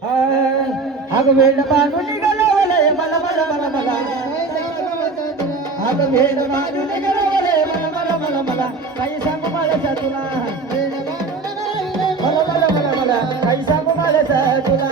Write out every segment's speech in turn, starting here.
अग वेळ बांधून निघालवलंय मला मला मला मला अग वेळ बांधून निघालवलंय मला मला मला मला काही सांगू मला तुला मला मला मला मला काही सांगू मला तुला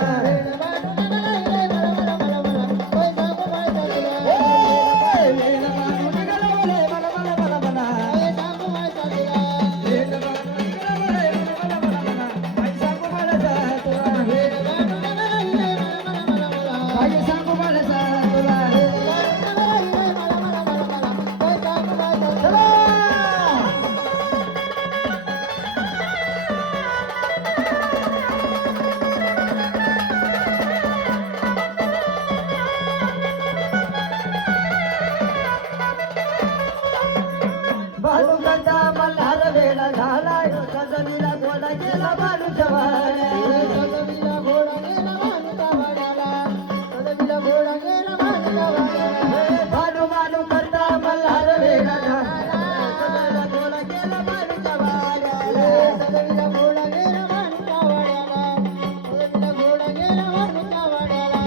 बालुकाचा मल्हार वेळा झालाय सजनीला घोडा गेला बालूच्या वाड्याला सजनीला घोडा गेला बालूच्या वाड्याला सजनीला घोडा गेला बालूच्या वाड्याला बालू बालू करता मल्हार वेळा झालाय सजनीला घोडा गेला बालूच्या वाड्याला सजनीला घोडा गेला बालूच्या वाड्याला सजनीला घोडा गेला बालूच्या वाड्याला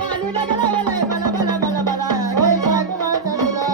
बालूला गेला मला मला मला मला होय सांगू माझा तुला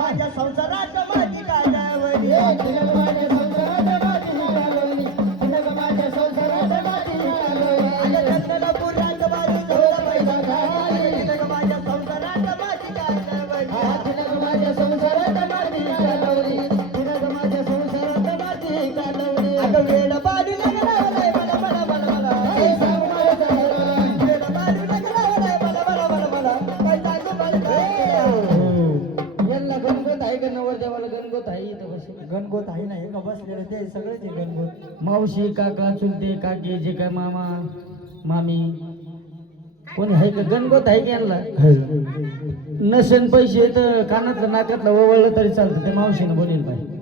माझ्या संसारात माझी काळजावरी तिलक माझ्या संसारात माझी काळजावरी तिलक माझ्या संसारात माझी काळजावरी आणि चंदन पुरात माझी सौदा पैदा झाली तिलक माझ्या संसारात माझी काळजावरी तिलक माझ्या संसारात माझी काळजावरी तिलक माझ्या संसारात माझी काळजावरी अगं वेळ बाजू लागलाय मला मला मला मला हे सांग मला वेळ बाजू लागलाय मला मला मला मला काय सांगू मला गणगोत आहे का नवर देवाला गणगोत आहे इथं बस गणगोत आहे ना हे का बसलेलं ते सगळेच गणगोत मावशी काका चुलते काकी जे काय मामा मामी कोणी आहे का गणगोत आहे की यांना नसेन पैसे तर कानातलं नाकातलं ओवळलं तरी चालतं ते मावशीनं बोलेल पाहिजे